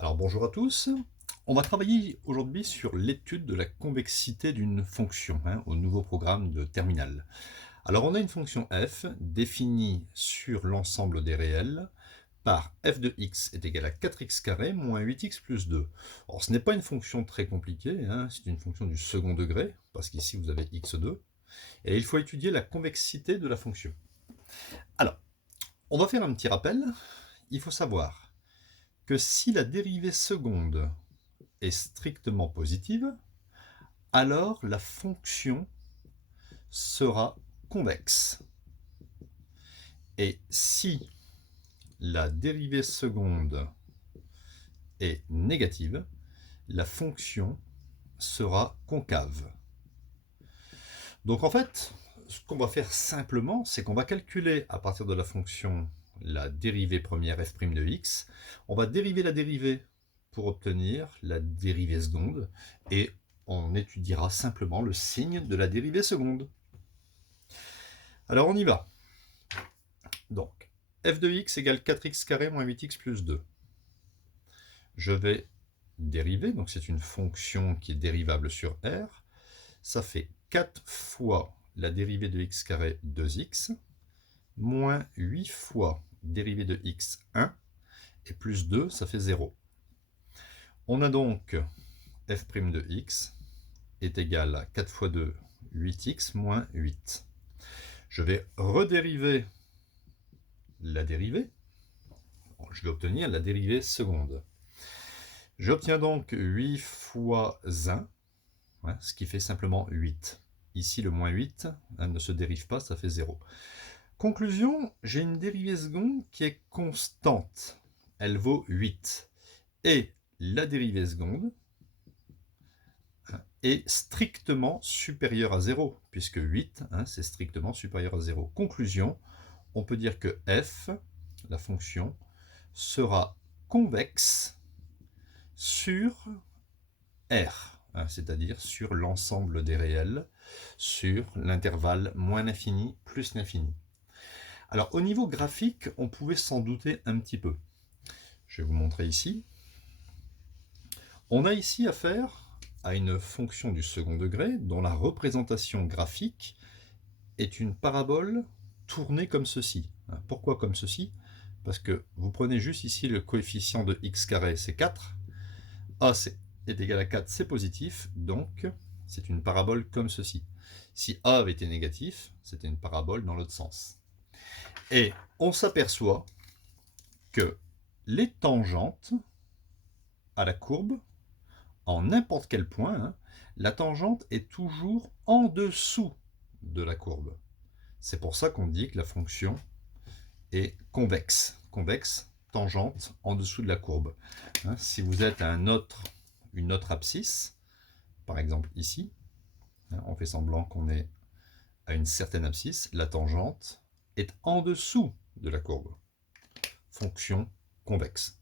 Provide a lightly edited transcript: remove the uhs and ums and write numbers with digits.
Alors bonjour à tous, on va travailler aujourd'hui sur l'étude de la convexité d'une fonction au nouveau programme de terminale. Alors on a une fonction f définie sur l'ensemble des réels par f de x est égal à 4x carré moins 8x plus 2. Alors ce n'est pas une fonction très compliquée, c'est une fonction du second degré, parce qu'ici vous avez x2, et il faut étudier la convexité de la fonction. Alors, on va faire un petit rappel, il faut savoir que si la dérivée seconde est strictement positive, alors la fonction sera convexe. Et si la dérivée seconde est négative, la fonction sera concave. Donc en fait, ce qu'on va faire simplement, c'est qu'on va calculer à partir de la fonction la dérivée première f' de x, on va dériver la dérivée pour obtenir la dérivée seconde, et on étudiera simplement le signe de la dérivée seconde. Alors on y va. Donc, f de x égale 4x carré moins 8x plus 2. Je vais dériver, donc c'est une fonction qui est dérivable sur R. Ça fait 4 fois la dérivée de x carré 2x, moins 8 fois dérivée de x 1, et plus 2, ça fait 0. On a donc f' de x est égal à 4 fois 2, 8x moins 8. Je vais redériver la dérivée. Je vais obtenir la dérivée seconde. J'obtiens donc 8 fois 1, ce qui fait simplement 8. Ici, le moins 8 ne se dérive pas, ça fait 0. Conclusion, j'ai une dérivée seconde qui est constante. Elle vaut 8. Et la dérivée seconde est strictement supérieure à 0, puisque 8, c'est strictement supérieur à 0. Conclusion, on peut dire que f, la fonction, sera convexe sur R, c'est-à-dire sur l'ensemble des réels, sur l'intervalle moins l'infini plus l'infini. Alors au niveau graphique, on pouvait s'en douter un petit peu. Je vais vous montrer ici. On a ici affaire à une fonction du second degré dont la représentation graphique est une parabole tournée comme ceci. Pourquoi comme ceci? Parce que vous prenez juste ici le coefficient de x carré, c'est 4. A est égal à 4, c'est positif, donc c'est une parabole comme ceci. Si A avait été négatif, c'était une parabole dans l'autre sens. Et on s'aperçoit que les tangentes à la courbe, en n'importe quel point, la tangente est toujours en dessous de la courbe. C'est pour ça qu'on dit que la fonction est convexe. Convexe, tangente, en dessous de la courbe. Si vous êtes à une autre abscisse, par exemple ici, on fait semblant qu'on est à une certaine abscisse, la tangente est en dessous de la courbe. Fonction convexe.